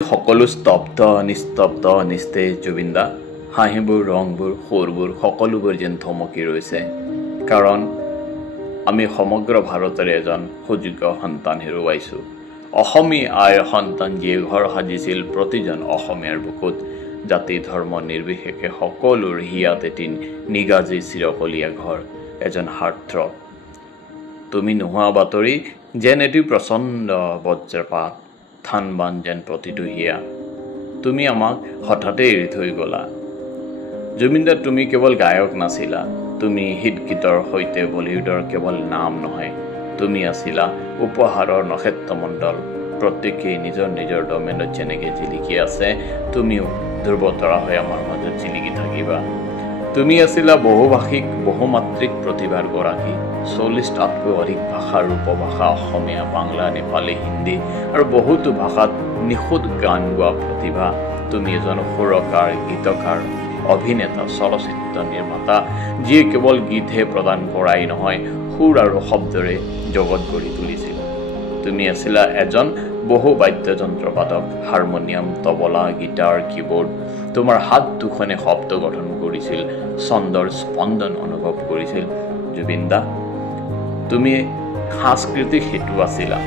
সকলো স্তব্ধ নিস্তব্ধ নিস্তেজ জুবিনদা হাঁহিবোৰ ৰংবোৰ সুৰবোৰ সকলোবোৰ যেন থমকি ৰৈছে কাৰণ আমি সমগ্ৰ ভাৰতৰে এজন সুযোগ্য সন্তান হেৰুৱাইছোঁ অসমীয়া আইৰ সন্তান যিয়ে ঘৰ সাজিছিল প্ৰতিজন অসমীয়াৰ বুকুত জাতি ধৰ্ম নিৰ্বিশেষে সকলোৰ হিয়াত এটি নিগাজী চিৰকলীয়া ঘৰ এজন হাৰ্থ তুমি নোহোৱা বাতৰি যেন এটি প্ৰচণ্ড বজ্ৰপাত থানবান যেন প্ৰতিটো হিয়া তুমি আমাক হঠাতে এৰি থৈ গলা জুবিনদা তুমি কেৱল গায়ক নাছিলা তুমি হিট গীতৰ সৈতে বলিউডৰ কেৱল নাম নহয় তুমি আছিলা উপহাৰৰ নক্ষত্ৰমণ্ডল প্ৰত্যেকেই নিজৰ নিজৰ ডমেনত যেনেকৈ জিলিকি আছে তুমিও ধ্ৰুৱতৰা হৈ আমাৰ মাজত জিলিকি থাকিবা তুমি আছিলা বহুভাষিক বহুমাত্ৰিক প্ৰতিভাৰ গৰাকী 40টাতকৈ অধিক ভাষাৰ উপভাষা অসমীয়া বাংলা নেপালী হিন্দী আৰু বহুতো ভাষাত নিখুঁত গান গোৱা প্ৰতিভা তুমি এজন সুৰকাৰ গীতকাৰ অভিনেতা চলচ্চিত্ৰ নিৰ্মাতা যিয়ে কেৱল গীতহে প্ৰদান কৰাই নহয় সুৰ আৰু শব্দৰে জগত গঢ়ি তুলিছিল তুমি আছিলা এজন বহু বাদ্যযন্ত্ৰবাদক হাৰমনিয়াম তবলা গীটাৰ কিবোৰ্ড তোমাৰ হাত দুখনে শব্দ গঠন কৰিছিল ছন্দৰ স্পন্দন অনুভৱ কৰিছিল জুবিনদা তুমি সাংস্কৃতিক হেতু আছিলা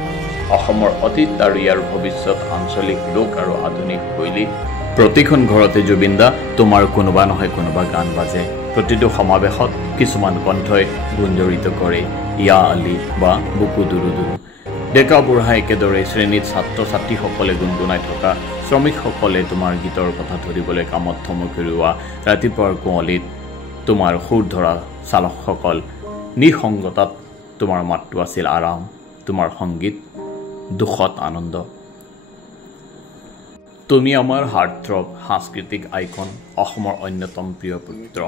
অসমৰ অতীত আৰু ইয়াৰ ভৱিষ্যত আঞ্চলিক লোক আৰু আধুনিক শৈলী প্ৰতিখন ঘৰতে জুবিনদা তোমাৰ কোনোবা নহয় কোনোবা গান বাজে প্ৰতিটো সমাৱেশত কিছুমান কণ্ঠই গুঞ্জৰিত কৰে ইয়া আলি বা বুকু দুৰু দুৰু ডেকা বুঢ়া একেদৰে শ্ৰেণীত ছাত্ৰ ছাত্ৰীসকলে গুণগুণাই থকা শ্ৰমিকসকলে তোমাৰ গীতৰ কথা ধৰিবলৈ কামত থমকি ৰোৱা ৰাতিপুৱাৰ কুঁৱলীত তোমাৰ সুৰ ধৰা চালকসকল নিসংগতাত তোমাৰ মাতটো আছিল আৰাম তোমাৰ সংগীত দুখত আনন্দ তুমি আমাৰ হাৰ্টথ্ৰব সাংস্কৃতিক আইকন অসমৰ অন্যতম প্ৰিয় পুত্ৰ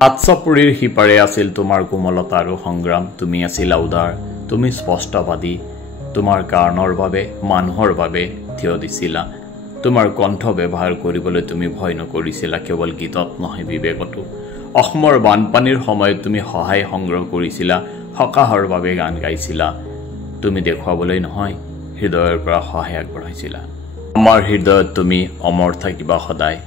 আচ্ছাপুৰীৰ সিপাৰে আছিল তোমাৰ কোমলতা আৰু সংগ্ৰাম তুমি আছিলা উদাৰ তুমি স্পষ্টবাদী তোমাৰ কাৰণৰ বাবে মানুহৰ বাবে থিয় দিছিলা তোমাৰ কণ্ঠ ব্যৱহাৰ কৰিবলৈ তুমি ভয় নকৰিছিলা কেৱল গীতত নহয় বিবেকতো অসমৰ বানপানীৰ সময়ত তুমি সহায় সংগ্ৰহ কৰিছিলা সকাহৰ বাবে গান গাইছিলা তুমি দেখুৱাবলৈ নহয় হৃদয়ৰ পৰা সহায় আগবঢ়াইছিলা আমাৰ হৃদয়ত তুমি অমৰ থাকিবা সদায়